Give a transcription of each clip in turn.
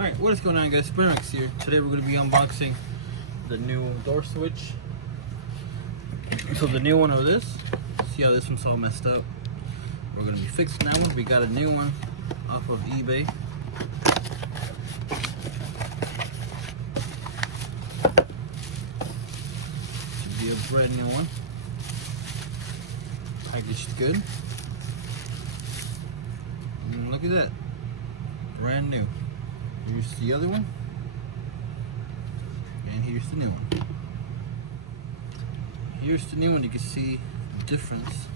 Alright, what is going on, guys? Spinrex here. Today we're going to be unboxing the new door switch. So the new one of this. See how this one's all messed up? We're going to be fixing that one. We got a new one off of eBay. Should be a brand new one. Packaged good. And look at that. Brand new. Here's the other one, and here's the new one. Here's the new one. You can see the difference.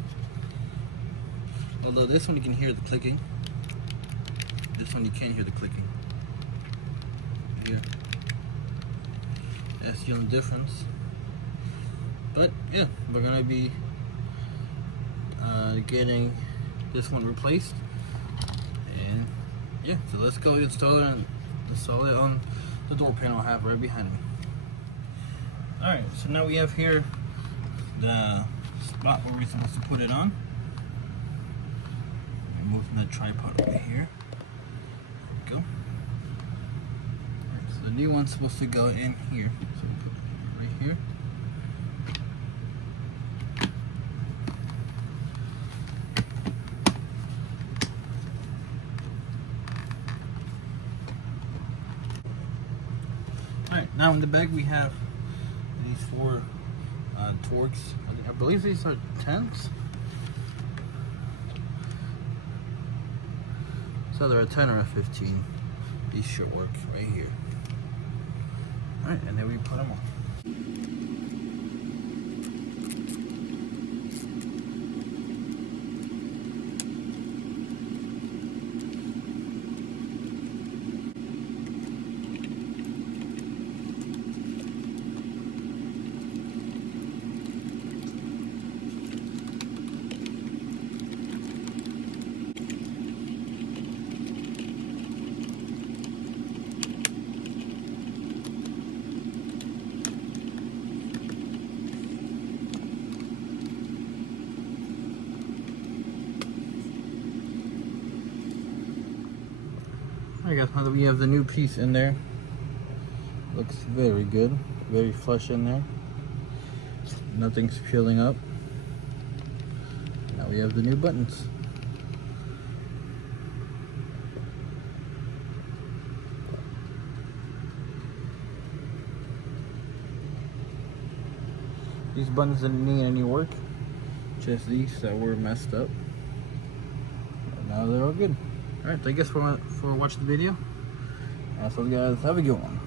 Although this one you can hear the clicking, this one you can't hear the clicking. Here, that's the only difference. But yeah, we're gonna be getting this one replaced, and yeah, so let's go install it on the door panel I have right behind me. Alright, so now we have here the spot where we're supposed to put it on. I'm moving that tripod over here. There we go. Alright, so the new one's supposed to go in here. So we put it right here. Alright, now in the bag we have these four Torx. I believe these are 10s. It's either a 10 or a 15. These should work right here. Alright, and then we put them on. Alright guys, now that we have the new piece in there, looks very good, very flush in there. Nothing's peeling up. Now we have the new buttons. These buttons didn't need any work, just these that were messed up. And now they're all good. Alright, thank you guys for watching the video. So guys, have a good one.